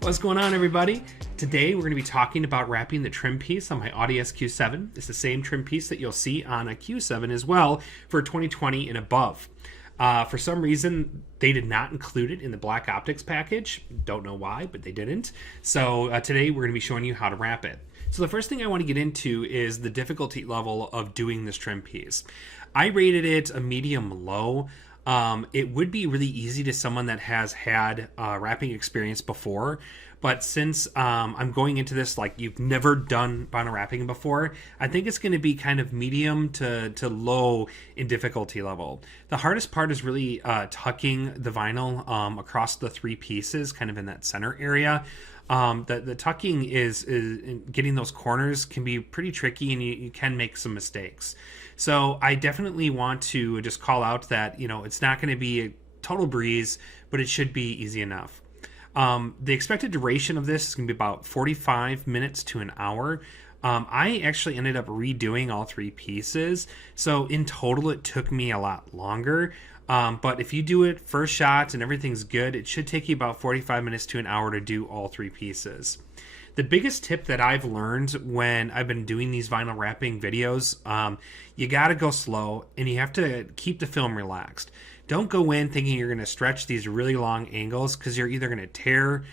What's going on, everybody? Today we're going to be talking about wrapping the trim piece on my Audi SQ7. It's the same trim piece that you'll see on a Q7 as well for 2020 and above. For some reason, they did not include it in the black optics package. Don't know why, but they didn't. So today we're going to be showing you how to wrap it. So the first thing I want to get into is the difficulty level of doing this trim piece. I rated it a medium low. It would be really easy to someone that has had wrapping experience before, but since I'm going into this like you've never done vinyl wrapping before, I think it's going to be kind of medium to low in difficulty level. The hardest part is really tucking the vinyl across the three pieces, kind of in that center area. The tucking is getting those corners can be pretty tricky, and you can make some mistakes. So I definitely want to just call out that, you know, it's not going to be a total breeze, but it should be easy enough. The expected duration of this is going to be about 45 minutes to an hour. I actually ended up redoing all three pieces, so in total it took me a lot longer. But if you do it first shot and everything's good, it should take you about 45 minutes to an hour to do all three pieces. The biggest tip that I've learned when I've been doing these vinyl wrapping videos, you got to go slow and you have to keep the film relaxed. Don't go in thinking you're going to stretch these really long angles, because you're either going to tear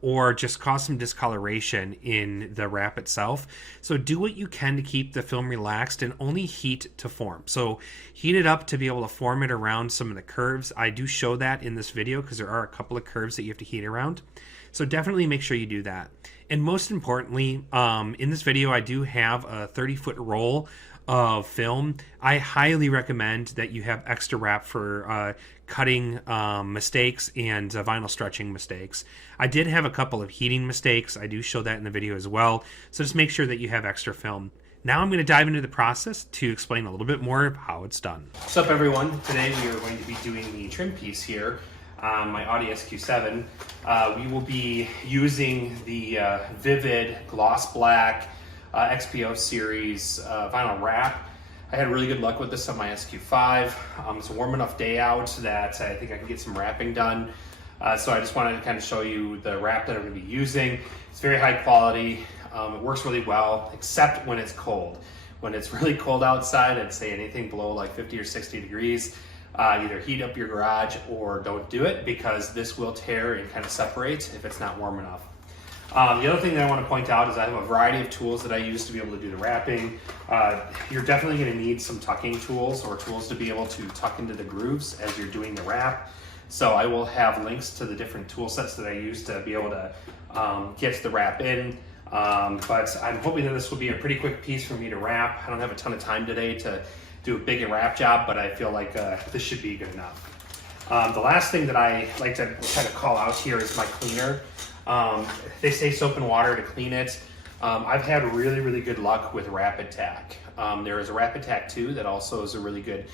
or just cause some discoloration in the wrap itself. So do what you can to keep the film relaxed and only heat to form. So heat it up to be able to form it around some of the curves. I do show that in this video because there are a couple of curves that you have to heat around. So definitely make sure you do that. And most importantly, in this video, I do have a 30-foot roll of film. I highly recommend that you have extra wrap for cutting mistakes and vinyl stretching mistakes. I did have a couple of heating mistakes. I do show that in the video as well. So just make sure that you have extra film. Now I'm going to dive into the process to explain a little bit more of how it's done. What's up, everyone? Today we are going to be doing the trim piece here on my Audi SQ7. We will be using the VViViD Gloss Black XPO series vinyl wrap. I had really good luck with this on my SQ5. It's a warm enough day out that I think I can get some wrapping done. So I just wanted to kind of show you the wrap that I'm going to be using. It's very high quality. It works really well, except when it's cold. When it's really cold outside, I'd say anything below like 50 or 60 degrees, either heat up your garage or don't do it, because this will tear and kind of separate if it's not warm enough. The other thing that I want to point out is I have a variety of tools that I use to be able to do the wrapping. You're definitely going to need some tucking tools, or tools to be able to tuck into the grooves as you're doing the wrap. So I will have links to the different tool sets that I use to be able to get the wrap in. But I'm hoping that this will be a pretty quick piece for me to wrap. I don't have a ton of time today to do a big wrap job, but I feel like this should be good enough. The last thing that I like to kind of call out here is my cleaner. They say soap and water to clean it. I've had really, really good luck with Rapid Tac. There is a Rapid Tac II that also is a really good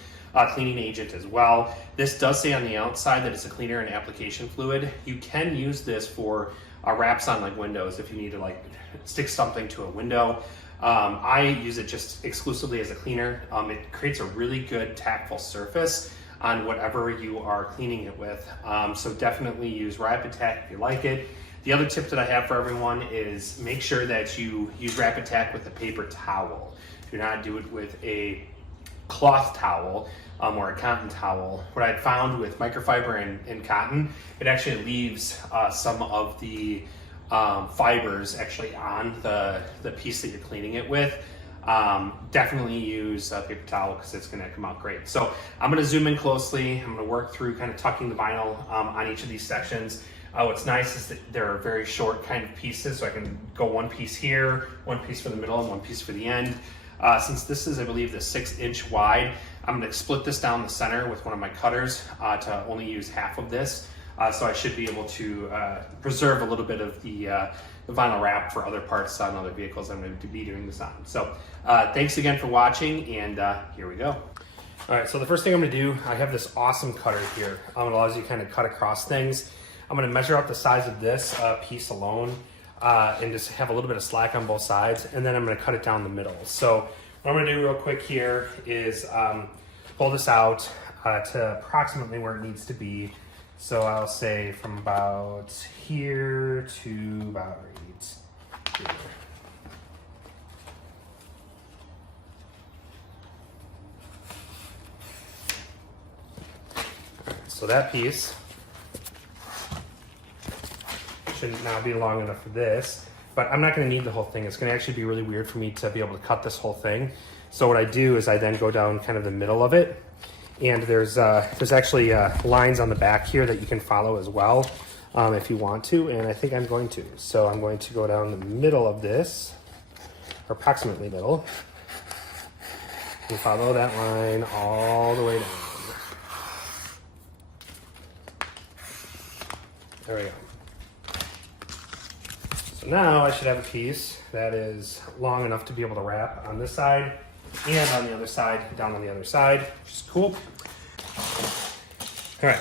cleaning agent as well. This does say on the outside that it's a cleaner and application fluid. You can use this for wraps on like windows if you need to like stick something to a window. I use it just exclusively as a cleaner. It creates a really good tactful surface on whatever you are cleaning it with. So definitely use Rapid Tac if you like it. The other tip that I have for everyone is make sure that you use Rapid Tac with a paper towel. Do not do it with a cloth towel or a cotton towel. What I've found with microfiber and cotton, it actually leaves some of the fibers actually on the piece that you're cleaning it with. Definitely use a paper towel because it's going to come out great. So I'm going to zoom in closely. I'm going to work through kind of tucking the vinyl on each of these sections. What's nice is that there are very short kind of pieces, so I can go one piece here, one piece for the middle, and one piece for the end. Since this is, I believe, the 6-inch wide, I'm going to split this down the center with one of my cutters to only use half of this. So I should be able to preserve a little bit of the vinyl wrap for other parts on other vehicles I'm going to be doing this on. So thanks again for watching, and here we go. All right, so the first thing I'm going to do, I have this awesome cutter here. It allows you to kind of cut across things. I'm going to measure out the size of this piece alone and just have a little bit of slack on both sides, and then I'm going to cut it down the middle. So what I'm going to do real quick here is pull this out to approximately where it needs to be. So I'll say from about here to about right here. So that piece should now be long enough for this, but I'm not going to need the whole thing. It's going to actually be really weird for me to be able to cut this whole thing. So what I do is I then go down kind of the middle of it, and there's actually lines on the back here that you can follow as well if you want to, and I think I'm going to. So I'm going to go down the middle of this, or approximately middle, and follow that line all the way down. There we go. So now I should have a piece that is long enough to be able to wrap on this side and on the other side, down on the other side, which is cool. All right,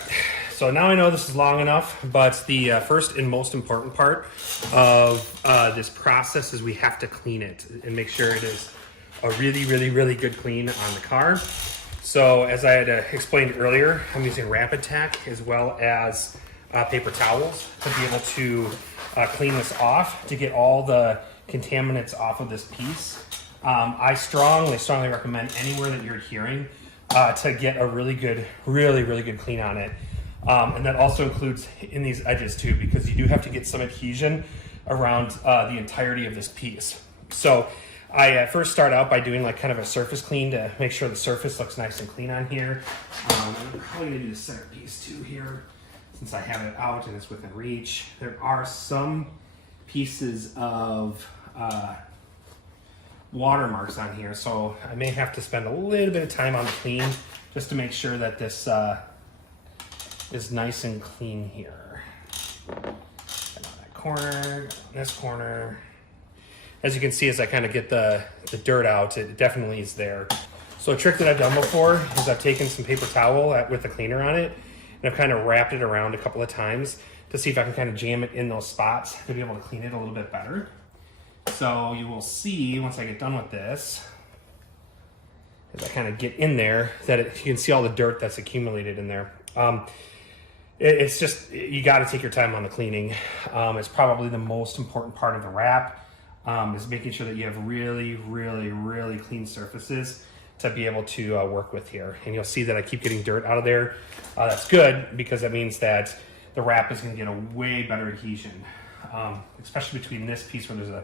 so now I know this is long enough, but the first and most important part of this process is we have to clean it and make sure it is a really, really, really good clean on the car. So as I had explained earlier, I'm using Rapid Tac as well as paper towels to be able to clean this off to get all the contaminants off of this piece. I strongly recommend anywhere that you're adhering to get a really good clean on it. And that also includes in these edges too, because you do have to get some adhesion around the entirety of this piece. So I first start out by doing like kind of a surface clean to make sure the surface looks nice and clean on here. I'm probably gonna do the center piece too here, since I have it out and it's within reach. There are some pieces of watermarks on here, so I may have to spend a little bit of time on the clean just to make sure that this is nice and clean here. And on that corner, on this corner. As you can see, as I kind of get the dirt out, it definitely is there. So a trick that I've done before is I've taken some paper towel with a cleaner on it, and I've kind of wrapped it around a couple of times to see if I can kind of jam it in those spots to be able to clean it a little bit better. So you will see once I get done with this, as I kind of get in there, that you can see all the dirt that's accumulated in there. It's just, you got to take your time on the cleaning. It's probably the most important part of the wrap, is making sure that you have really, really, really clean surfaces to be able to work with here. And you'll see that I keep getting dirt out of there. That's good, because that means that the wrap is going to get a way better adhesion, especially between this piece where there's a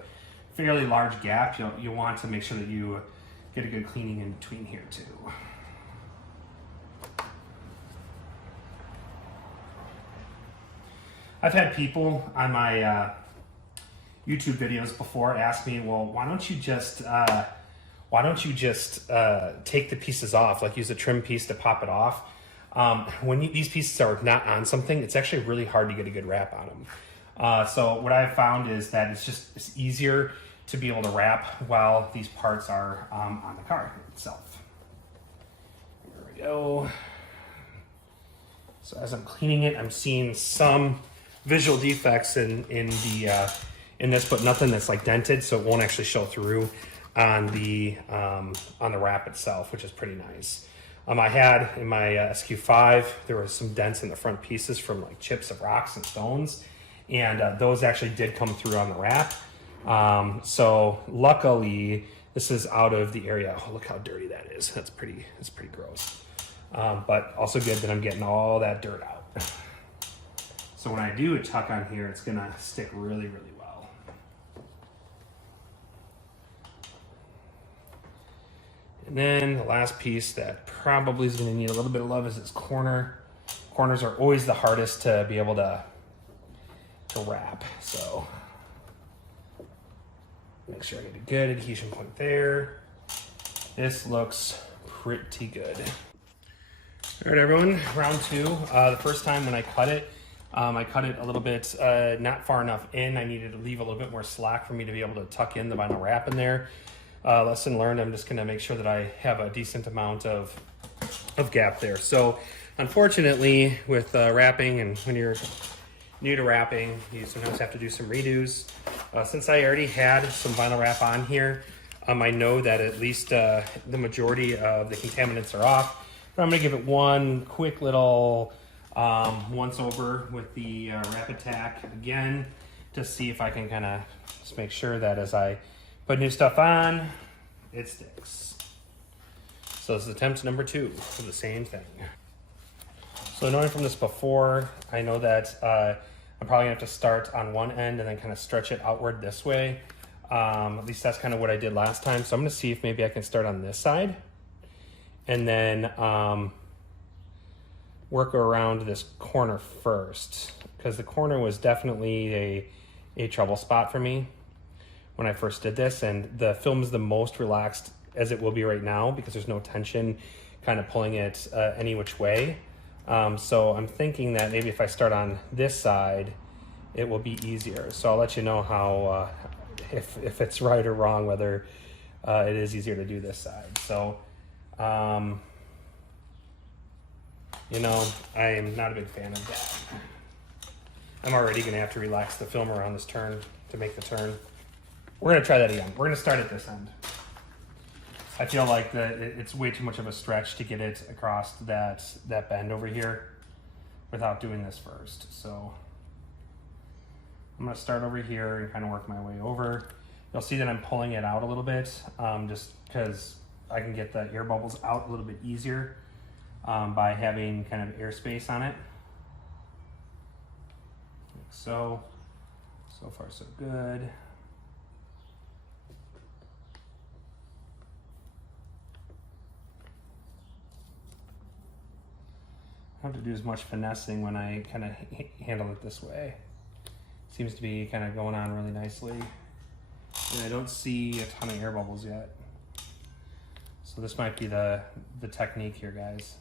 fairly large gap. You want to make sure that you get a good cleaning in between here too. I've had people on my YouTube videos before ask me, well, why don't you just take the pieces off, like use a trim piece to pop it off? When these pieces are not on something, it's actually really hard to get a good wrap on them. So what I've found is that it's easier to be able to wrap while these parts are on the car itself. There we go. So as I'm cleaning it, I'm seeing some visual defects in this, but nothing that's like dented, so it won't actually show through on the wrap itself, which is pretty nice. I had in my SQ5, there was some dents in the front pieces from like chips of rocks and stones, and those actually did come through on the wrap. So luckily, this is out of the area. Oh, look how dirty that is. That's pretty gross. But also good that I'm getting all that dirt out. So when I do a tuck on here, it's gonna stick really, really well. And then the last piece that probably is gonna need a little bit of love is this corner. Corners are always the hardest to be able to wrap. So make sure I get a good adhesion point there. This looks pretty good. All right, everyone, round two. The first time when I cut it a little bit not far enough in. I needed to leave a little bit more slack for me to be able to tuck in the vinyl wrap in there. Lesson learned, I'm just gonna make sure that I have a decent amount of gap there. So unfortunately with wrapping, and when you're new to wrapping, you sometimes have to do some redos. Since I already had some vinyl wrap on here, I know that at least the majority of the contaminants are off. But I'm gonna give it one quick little once over with the Rapid Tac again, to see if I can kind of just make sure that as I put new stuff on, it sticks. So this is attempt number 2 for the same thing. So knowing from this before, I know that I'm probably gonna have to start on one end and then kind of stretch it outward this way. At least that's kind of what I did last time. So I'm gonna see if maybe I can start on this side and then work around this corner first, because the corner was definitely a trouble spot for me when I first did this, and the film is the most relaxed as it will be right now because there's no tension kind of pulling it any which way. So I'm thinking that maybe if I start on this side, it will be easier. So I'll let you know how, if it's right or wrong, whether it is easier to do this side. So, you know, I am not a big fan of that. I'm already gonna have to relax the film around this turn to make the turn. We're gonna try that again. We're gonna start at this end. I feel like it's way too much of a stretch to get it across that bend over here without doing this first. So I'm gonna start over here and kind of work my way over. You'll see that I'm pulling it out a little bit, just because I can get the air bubbles out a little bit easier by having kind of airspace on it. Like so far so good. I don't have to do as much finessing when I kind of handle it this way. Seems to be kind of going on really nicely. And I don't see a ton of air bubbles yet. So this might be the technique here, guys.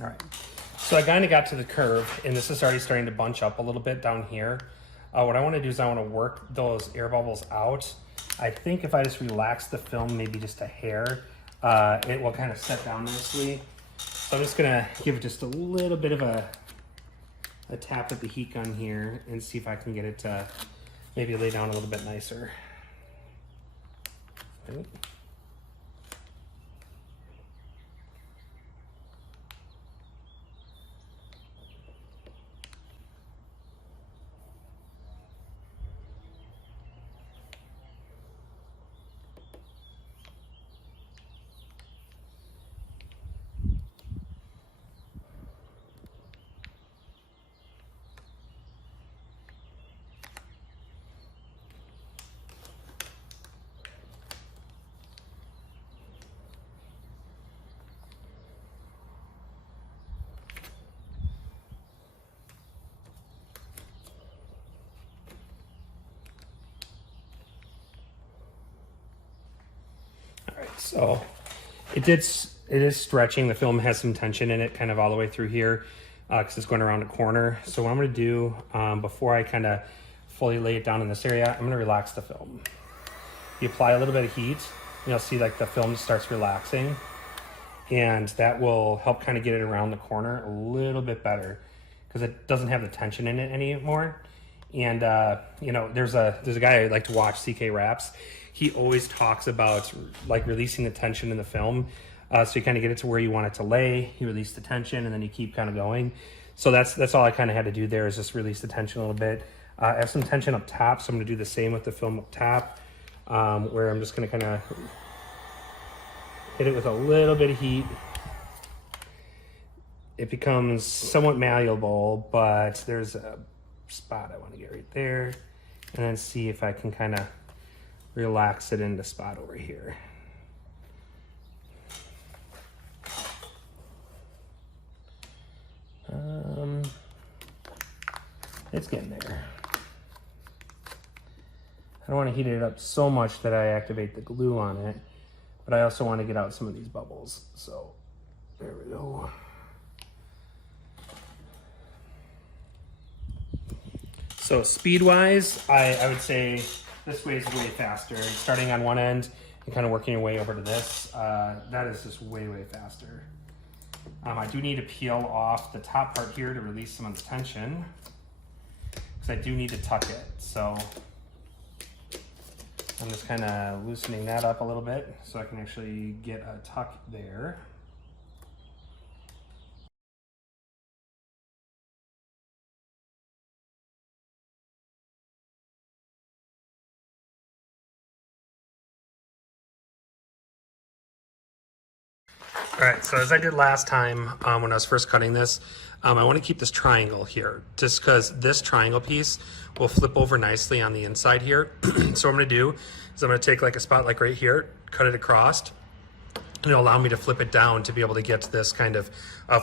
All right, so I kind of got to the curve, and this is already starting to bunch up a little bit down here. What I want to do is I want to work those air bubbles out. I think if I just relax the film maybe just a hair, it will kind of set down nicely. So I'm just gonna give it just a little bit of a tap with the heat gun here and see if I can get it to maybe lay down a little bit nicer. Okay. So it is stretching. The film has some tension in it kind of all the way through here because it's going around a corner. So what I'm going to do before I kind of fully lay it down in this area, I'm going to relax the film. You apply a little bit of heat and you'll see like the film starts relaxing, and that will help kind of get it around the corner a little bit better because it doesn't have the tension in it anymore. And you know, there's a guy I like to watch, CK Raps. He always talks about like releasing the tension in the film. So you kind of get it to where you want it to lay, you release the tension, and then you keep kind of going. So that's all I kind of had to do there, is just release the tension a little bit. I have some tension up top, so I'm gonna do the same with the film up top, where I'm just gonna kind of hit it with a little bit of heat. It becomes somewhat malleable, but there's a spot I want to get right there, and then see if I can kind of relax it into spot over here. It's getting there. don't want to heat it up so much that I activate the glue on it, but I also want to get out some of these bubbles. So there we go. So speed-wise, I would say this way is way faster. Starting on one end and kind of working your way over to this, that is just way, way faster. I do need to peel off the top part here to release some of the tension, because I do need to tuck it. So I'm just kind of loosening that up a little bit so I can actually get a tuck there. All right, so as I did last time when I was first cutting this, I want to keep this triangle here, just because this triangle piece will flip over nicely on the inside here. So what I'm going to do is I'm going to take like a spot like right here, cut it across, and it'll allow me to flip it down to be able to get to this kind of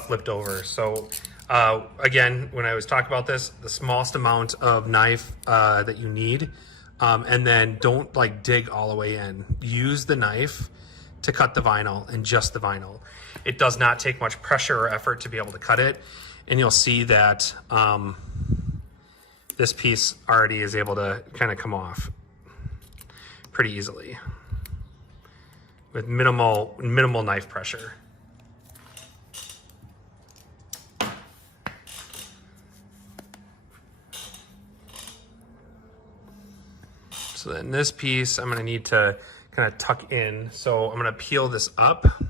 flipped over. So again, when I was talking about this, the smallest amount of knife that you need, and then don't like dig all the way in. Use the knife to cut the vinyl, and just the vinyl. It does not take much pressure or effort to be able to cut it, and you'll see that this piece already is able to kind of come off pretty easily with minimal knife pressure. So then this piece I'm going to need to kind of tuck in. So I'm going to peel this up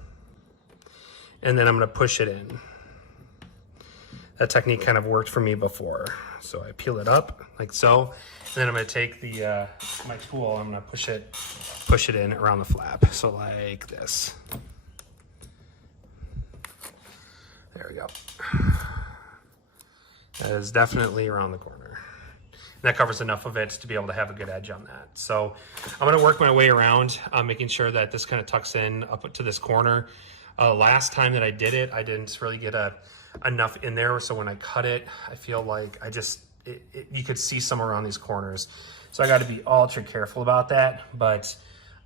and then I'm going to push it in. That technique kind of worked for me before. So I peel it up like so, and then I'm going to take the my tool, I'm going to push it in around the flap. So like this. There we go. That is definitely around the corner. That covers enough of it to be able to have a good edge on that. So I'm going to work my way around, making sure that this kind of tucks in up to this corner. Last time that I did it, I didn't really get enough in there. So when I cut it, I feel like you could see some around these corners. So I got to be ultra careful about that. But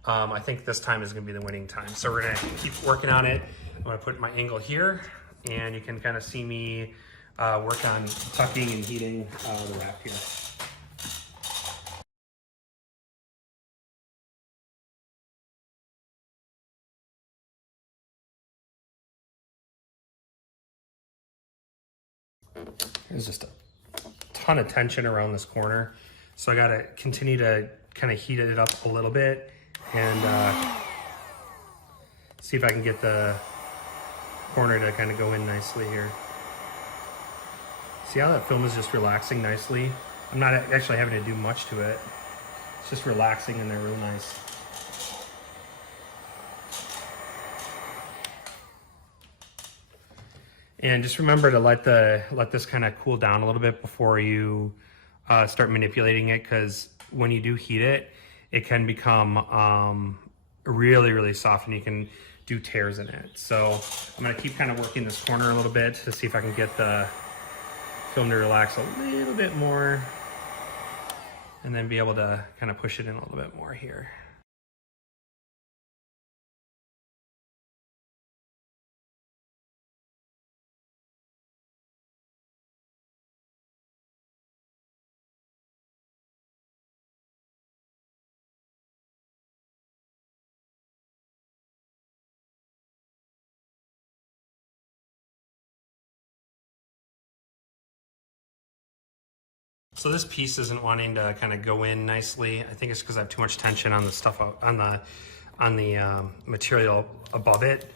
I think this time is going to be the winning time. So we're going to keep working on it. I'm going to put my angle here, and you can kind of see me work on tucking and heating the wrap here. There's just a ton of tension around this corner. So I got to continue to kind of heat it up a little bit and see if I can get the corner to kind of go in nicely here. See how that film is just relaxing nicely? I'm not actually having to do much to it. It's just relaxing in there real nice. And just remember to let this kind of cool down a little bit before you start manipulating it, because when you do heat it, it can become really, really soft and you can do tears in it. So I'm going to keep kind of working this corner a little bit to see if I can get the film to relax a little bit more, and then be able to kind of push it in a little bit more here. So this piece isn't wanting to kind of go in nicely. I think it's because I have too much tension on the stuff on the material above it.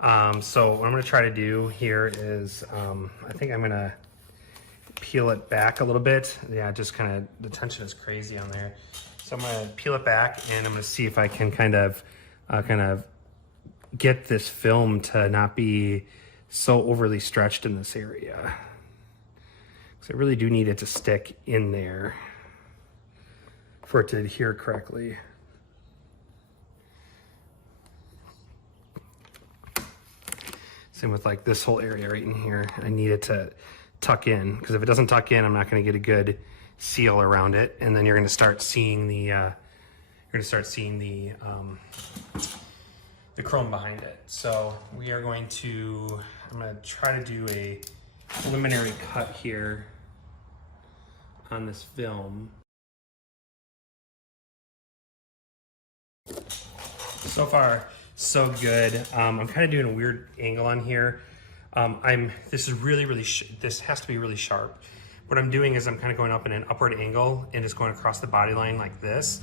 So what I'm going to try to do here is I think I'm going to peel it back a little bit. Yeah, just kind of the tension is crazy on there. So I'm going to peel it back, and I'm going to see if I can kind of get this film to not be so overly stretched in this area. I really do need it to stick in there for it to adhere correctly. Same with like this whole area right in here. I need it to tuck in, because if it doesn't tuck in, I'm not going to get a good seal around it, and then you're going to start seeing the you're gonna start seeing the chrome behind it. So we are going to, I'm gonna try to do a preliminary cut here on this film. So far, so good. I'm kind of doing a weird angle on here. This has to be really sharp. What I'm doing is I'm kind of going up in an upward angle and just going across the body line like this,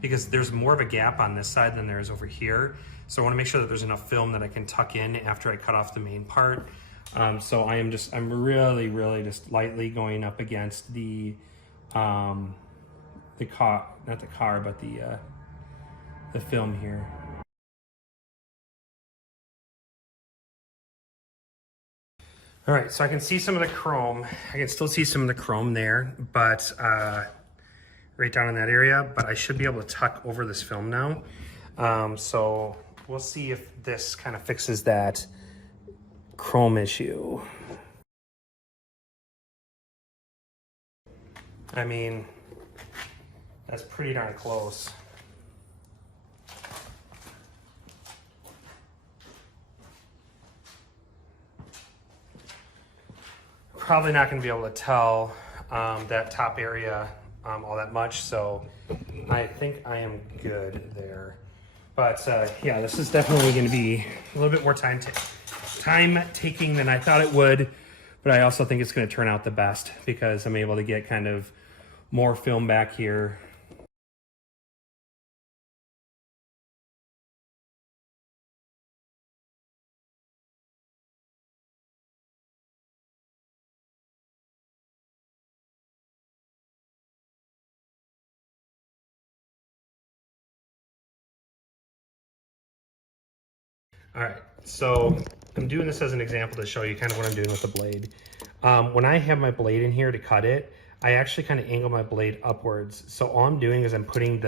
because there's more of a gap on this side than there is over here. So I want to make sure that there's enough film that I can tuck in after I cut off the main part. So I'm really just lightly going up against the car, not the car, but the film here. All right, so I can see some of the chrome. I can still see some of the chrome there, but right down in that area, but I should be able to tuck over this film now. So we'll see if this kind of fixes that chrome issue. I mean, that's pretty darn close. Probably not going to be able to tell that top area all that much, so I think I am good there. But yeah, this is definitely going to be a little bit more time taking than I thought it would, but I also think it's going to turn out the best because I'm able to get kind of more film back here. All right, so I'm doing this as an example to show you kind of what I'm doing with the blade. When I have my blade in here to cut it, I actually kind of angle my blade upwards. So all I'm doing is I'm putting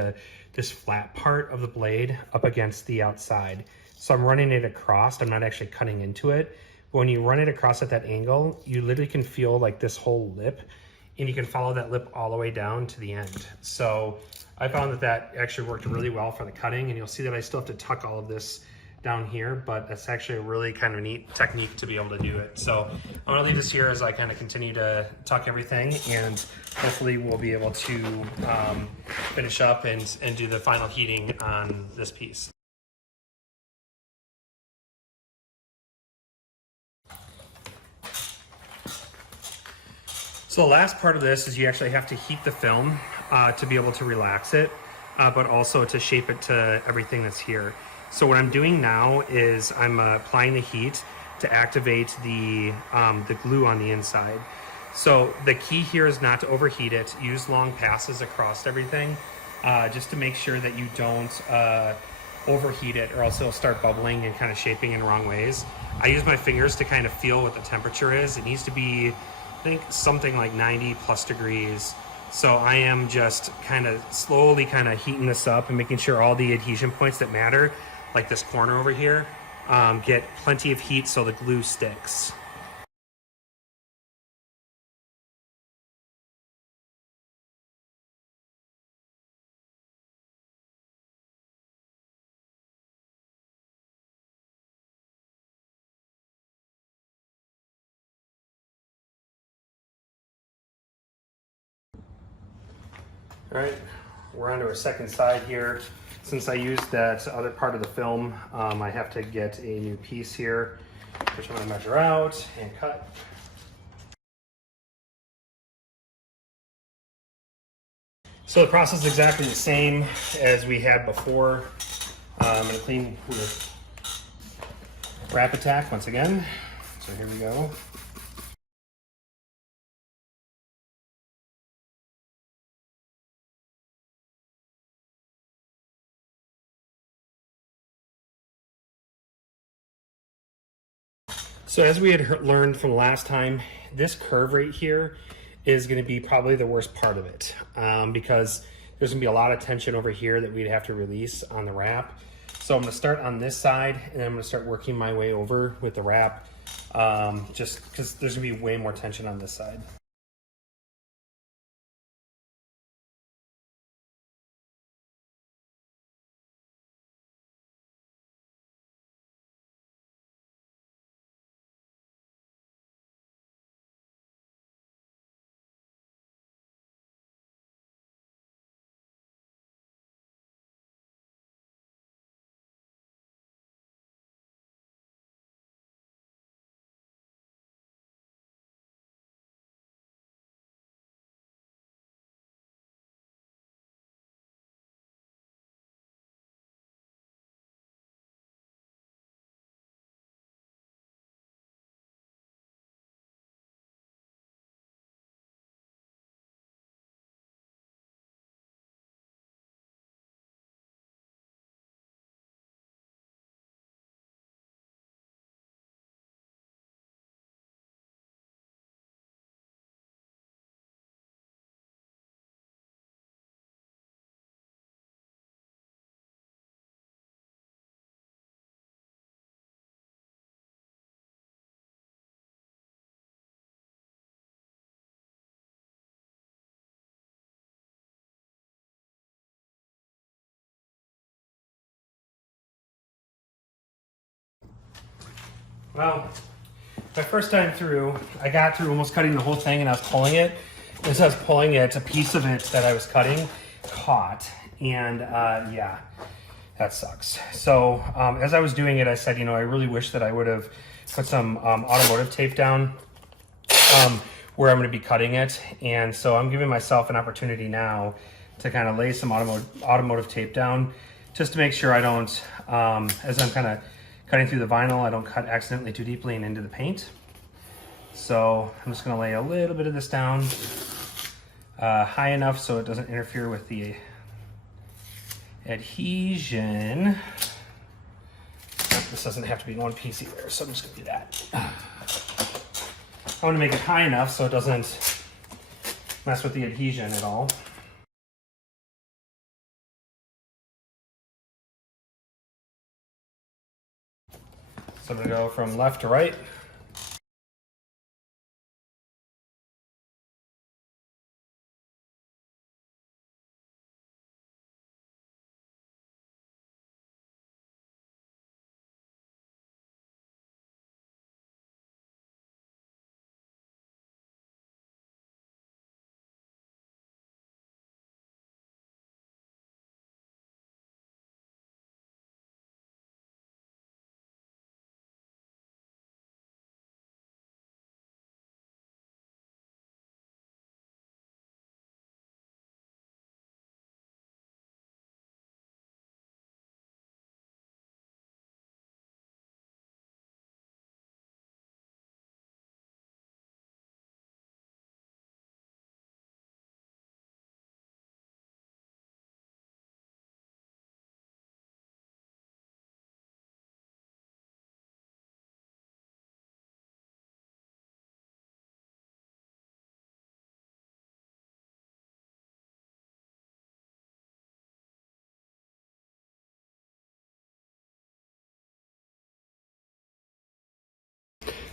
this flat part of the blade up against the outside. So I'm running it across, I'm not actually cutting into it. But when you run it across at that angle, you literally can feel like this whole lip, and you can follow that lip all the way down to the end. So I found that actually worked really well for the cutting, and you'll see that I still have to tuck all of this down here, but that's actually a really kind of neat technique to be able to do it. So I'm gonna leave this here as I kind of continue to tuck everything, and hopefully we'll be able to finish up and do the final heating on this piece. So the last part of this is you actually have to heat the film to be able to relax it, but also to shape it to everything that's here. So what I'm doing now is I'm applying the heat to activate the glue on the inside. So the key here is not to overheat it. Use long passes across everything just to make sure that you don't overheat it, or else it'll start bubbling and kind of shaping in wrong ways. I use my fingers to kind of feel what the temperature is. It needs to be, I think, something like 90 plus degrees. So I am just kind of slowly kind of heating this up and making sure all the adhesion points that matter, like this corner over here, get plenty of heat so the glue sticks. All right, we're on to our second side here. Since I used that other part of the film, I have to get a new piece here, which I'm going to measure out and cut. So the process is exactly the same as we had before. I'm going to clean with Wrap Attack once again. So here we go. So as we had learned from last time, this curve right here is going to be probably the worst part of it, because there's going to be a lot of tension over here that we'd have to release on the wrap. So I'm going to start on this side, and then I'm going to start working my way over with the wrap, just because there's going to be way more tension on this side. Well, my first time through, I got through almost cutting the whole thing and I was pulling it. As I was pulling it, a piece of it that I was cutting caught. And yeah, that sucks. So as I was doing it, I said, you know, I really wish that I would have put some automotive tape down where I'm going to be cutting it. And so I'm giving myself an opportunity now to kind of lay some automotive tape down just to make sure I don't, as I'm kind of cutting through the vinyl, I don't cut accidentally too deeply and into the paint. So I'm just going to lay a little bit of this down high enough so it doesn't interfere with the adhesion. This doesn't have to be in one piece either, so I'm just going to do that. I want to make it high enough so it doesn't mess with the adhesion at all. So I'm going to go from left to right.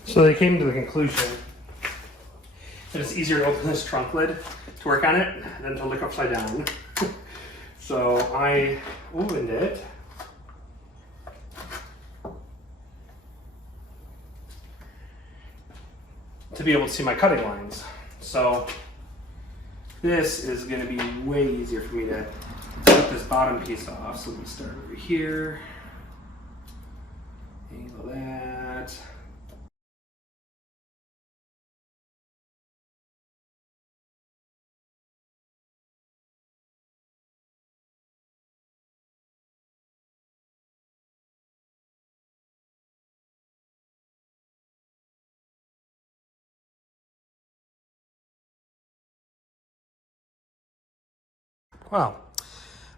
So they came to the conclusion that it's easier to open this trunk lid to work on it than to look upside down. So I opened it. To be able to see my cutting lines. So this is going to be way easier for me to cut this bottom piece off. So let me start over here. Angle that. Well,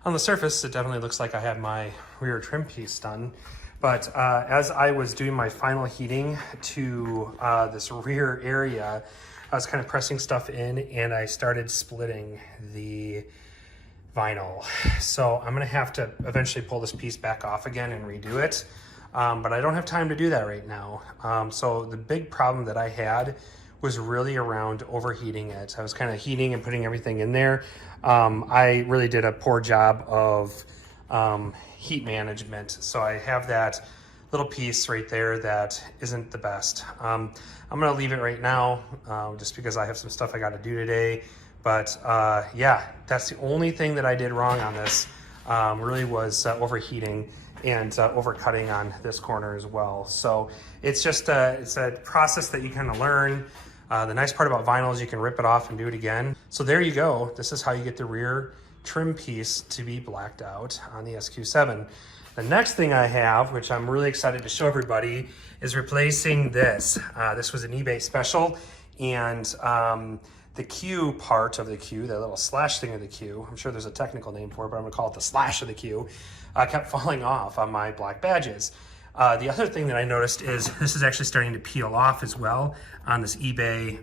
on the surface, it definitely looks like I have my rear trim piece done. But as I was doing my final heating to this rear area, I was kind of pressing stuff in and I started splitting the vinyl. So I'm gonna have to eventually pull this piece back off again and redo it. But I don't have time to do that right now. So the big problem that I had was really around overheating it. I was kind of heating and putting everything in there. I really did a poor job of heat management. So I have that little piece right there that isn't the best. I'm gonna leave it right now just because I have some stuff I gotta do today. But yeah, that's the only thing that I did wrong on this, really was overheating and overcutting on this corner as well. So it's just it's a process that you kind of learn. The nice part about vinyl is you can rip it off and do it again. So there you go. This is how you get the rear trim piece to be blacked out on the SQ7. The next thing I have, which I'm really excited to show everybody, is replacing this. This was an eBay special, and the Q part of the Q, that little slash thing of the Q, I'm sure there's a technical name for it, but I'm gonna call it the slash of the Q, kept falling off on my black badges. The other thing that I noticed is this is actually starting to peel off as well on this eBay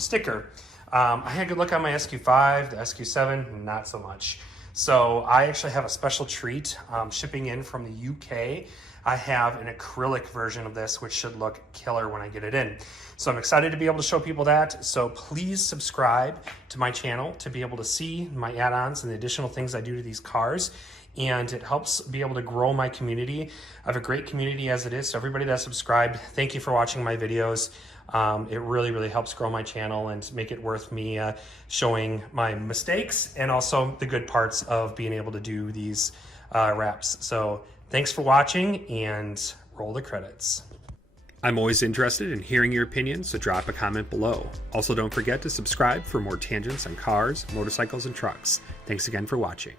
sticker. I had a good look on my SQ5, the SQ7, not so much. So I actually have a special treat shipping in from the UK. I have an acrylic version of this, which should look killer when I get it in. So I'm excited to be able to show people that. So please subscribe to my channel to be able to see my add-ons and the additional things I do to these cars. and it helps be able to grow my community. I have a great community as it is, so everybody that's subscribed, thank you for watching my videos. It really helps grow my channel and make it worth me showing my mistakes and also the good parts of being able to do these wraps. So thanks for watching, and roll the credits. I'm always interested in hearing your opinions, so drop a comment below. Also, don't forget to subscribe for more tangents on cars, motorcycles, and trucks. Thanks again for watching.